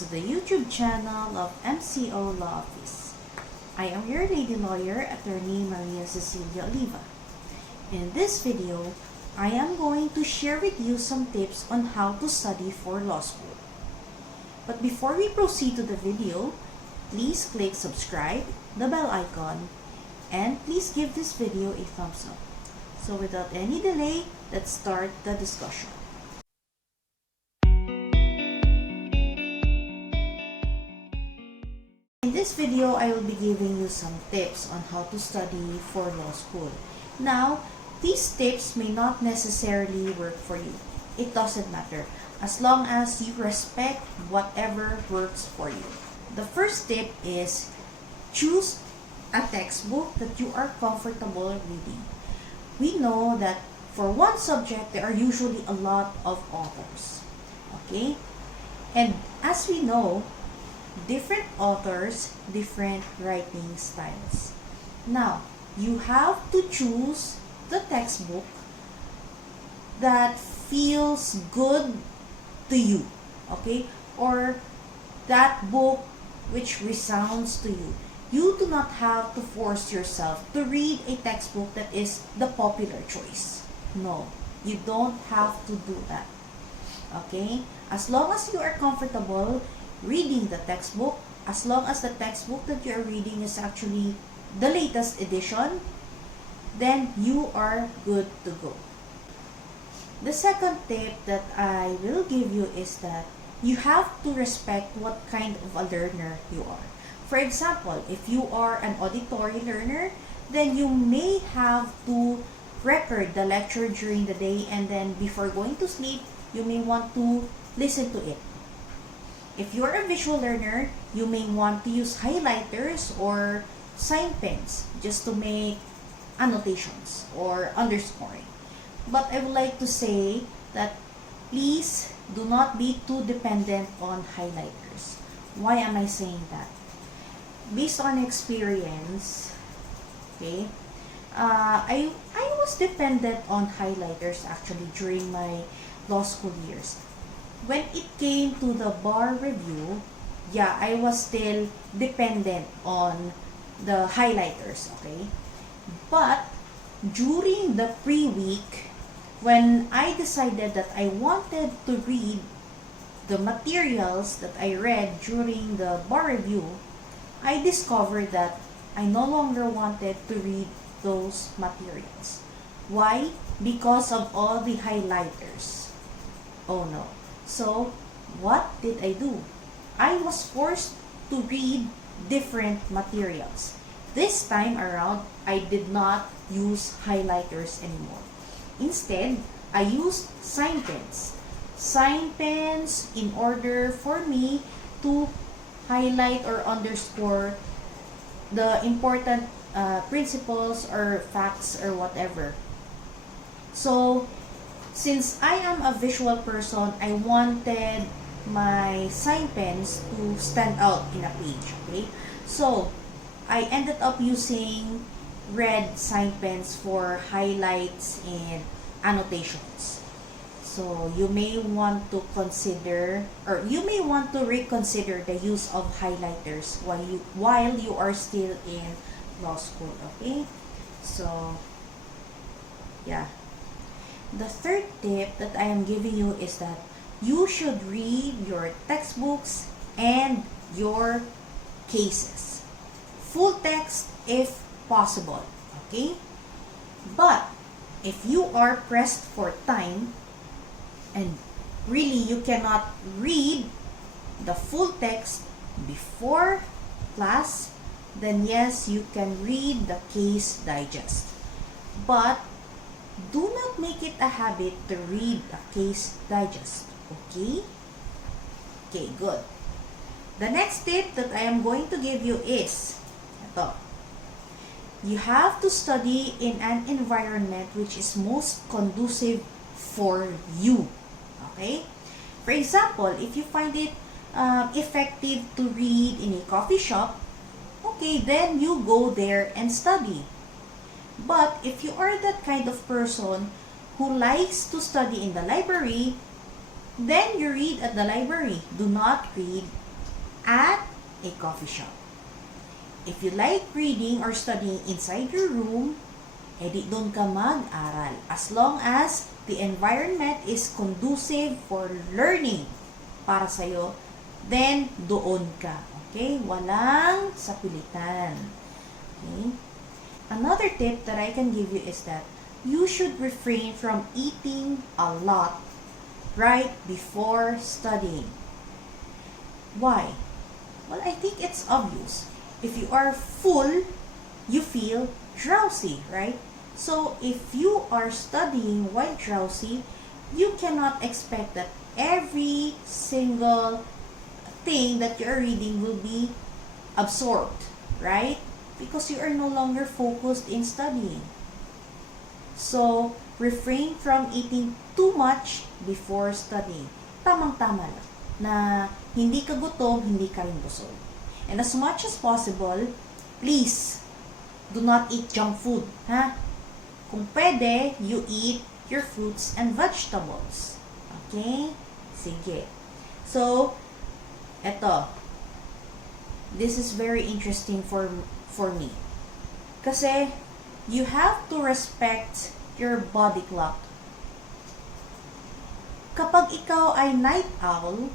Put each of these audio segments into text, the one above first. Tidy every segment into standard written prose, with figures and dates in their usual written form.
to the YouTube channel of MCO Law Office. I am your lady lawyer, Attorney Maria Cecilia Oliva. In this video, I am going to share with you some tips on how to study for law school. But before we proceed to the video, please click subscribe, the bell icon, and please give this video a thumbs up. So without any delay, let's start the discussion. In this video, I will be giving you some tips on how to study for law school. Now, these tips may not necessarily work for you. It doesn't matter, as long as you respect whatever works for you. The first tip is choose a textbook that you are comfortable reading. We know that for one subject, there are usually a lot of authors. Okay? And as we know, different authors, different writing styles. Now, you have to choose the textbook that feels good to you, okay? Or that book which resounds to you. You do not have to force yourself to read a textbook that is the popular choice. No, you don't have to do that, okay? As long as you are comfortable reading the textbook, as long as the textbook that you are reading is actually the latest edition, then you are good to go. The second tip that I will give you is that you have to respect what kind of a learner you are. For example, if you are an auditory learner, then you may have to record the lecture during the day, and then before going to sleep, you may want to listen to it. If you're a visual learner, you may want to use highlighters or sign pens just to make annotations or underscoring. But I would like to say that please do not be too dependent on highlighters. Why am I saying that? Based on experience, okay, I was dependent on highlighters actually during my law school years. When it came to the bar review, yeah, I was still dependent on the highlighters, okay? But during the pre-week, when I decided that I wanted to read the materials that I read during the bar review, I discovered that I no longer wanted to read those materials. Why? Because of all the highlighters. Oh no. So, what did I do? I was forced to read different materials. This time around, I did not use highlighters anymore. Instead, I used sign pens. Sign pens in order for me to highlight or underscore the important principles or facts or whatever. So, since I am a visual person, I wanted my sign pens to stand out in a page, okay? So, I ended up using red sign pens for highlights and annotations. So, you may want to consider, or you may want to reconsider the use of highlighters while you are still in law school, okay? So, yeah. The third tip that I am giving you is that you should read your textbooks and your cases. Full text if possible, okay? But if you are pressed for time and really you cannot read the full text before class, then yes, you can read the case digest. But do not make it a habit to read a case digest, okay? Okay, good. The next tip that I am going to give you is, ito, you have to study in an environment which is most conducive for you, okay? For example, if you find it effective to read in a coffee shop, okay, then you go there and study. But if you are that kind of person who likes to study in the library, then you read at the library. Do not read at a coffee shop. If you like reading or studying inside your room, edi doon ka mag-aral. As long as the environment is conducive for learning para sa'yo, then doon ka. Okay? Walang sapilitan. Okay? Another tip that I can give you is that you should refrain from eating a lot right before studying. Why? Well, I think it's obvious. If you are full, you feel drowsy, right? So, if you are studying while drowsy, you cannot expect that every single thing that you are reading will be absorbed, right? Because you are no longer focused in studying. So, refrain from eating too much before studying. Tamang-tama lang na hindi ka gutom, hindi ka rin busog. And as much as possible, please, do not eat junk food, ha? Kung pwede, you eat your fruits and vegetables. Okay? Sige. So, eto. This is very interesting for me. Kasi, you have to respect your body clock. Kapag ikaw ay night owl,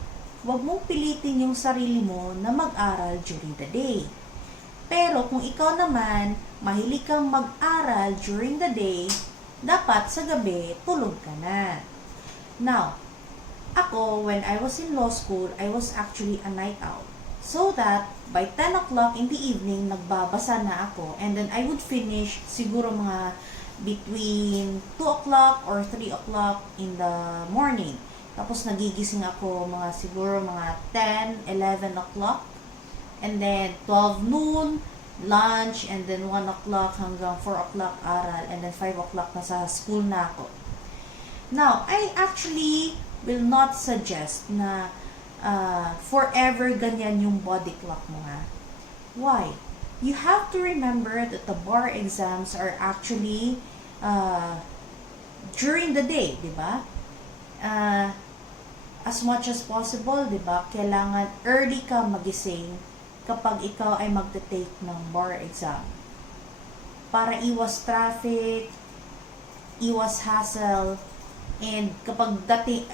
huwag mong pilitin yung sarili mo na mag-aral during the day. Pero kung ikaw naman, mahilig kang mag-aral during the day, dapat sa gabi, tulog ka na. Now, ako, when I was in law school, I was actually a night owl. So that, by 10 o'clock in the evening, nagbabasa na ako. And then, I would finish siguro mga between 2 o'clock or 3 o'clock in the morning. Tapos, nagigising ako siguro mga 10, 11 o'clock. And then, 12 noon, lunch, and then 1 o'clock hanggang 4 o'clock aral. And then, 5 o'clock na sa school na ako. Now, I actually will not suggest na forever ganyan yung body clock mo, ha? Why? You have to remember that the bar exams are actually during the day, di ba? As much as possible, di ba? Kailangan early ka magising kapag ikaw ay magte-take ng bar exam. Para iwas traffic, iwas hassle, and pagdating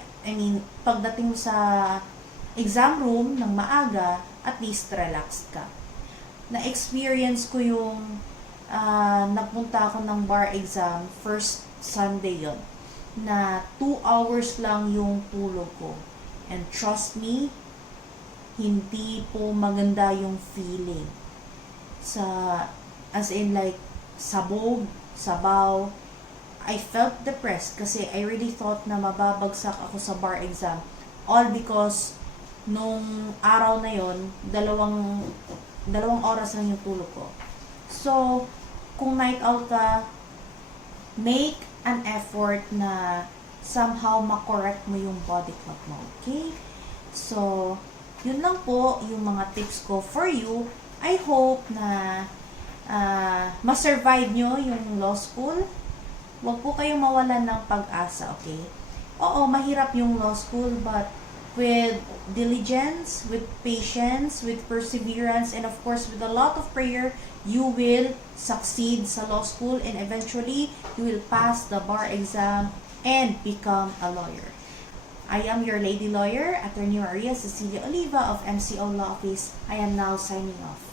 mo sa exam room ng maaga, at least relaxed ka. Na-experience ko yung napunta ako ng bar exam, first Sunday yon, na 2 hours lang yung tulog ko. And trust me, hindi po maganda yung feeling. As in like, sabog, sabaw, I felt depressed kasi I really thought na mababagsak ako sa bar exam. All because nung araw na yon, dalawang oras lang yung tulog ko. So, kung night out ka, make an effort na somehow makorrect mo yung body clock mo. Okay? So, yun lang po yung mga tips ko for you. I hope na ma-survive nyo yung law school. Huwag po kayong mawalan ng pag-asa, okay? Oo, mahirap yung law school, but with diligence, with patience, with perseverance, and of course, with a lot of prayer, you will succeed sa law school, and eventually, you will pass the bar exam and become a lawyer. I am your lady lawyer, Attorney Maria Cecilia Oliva of MCO Law Office. I am now signing off.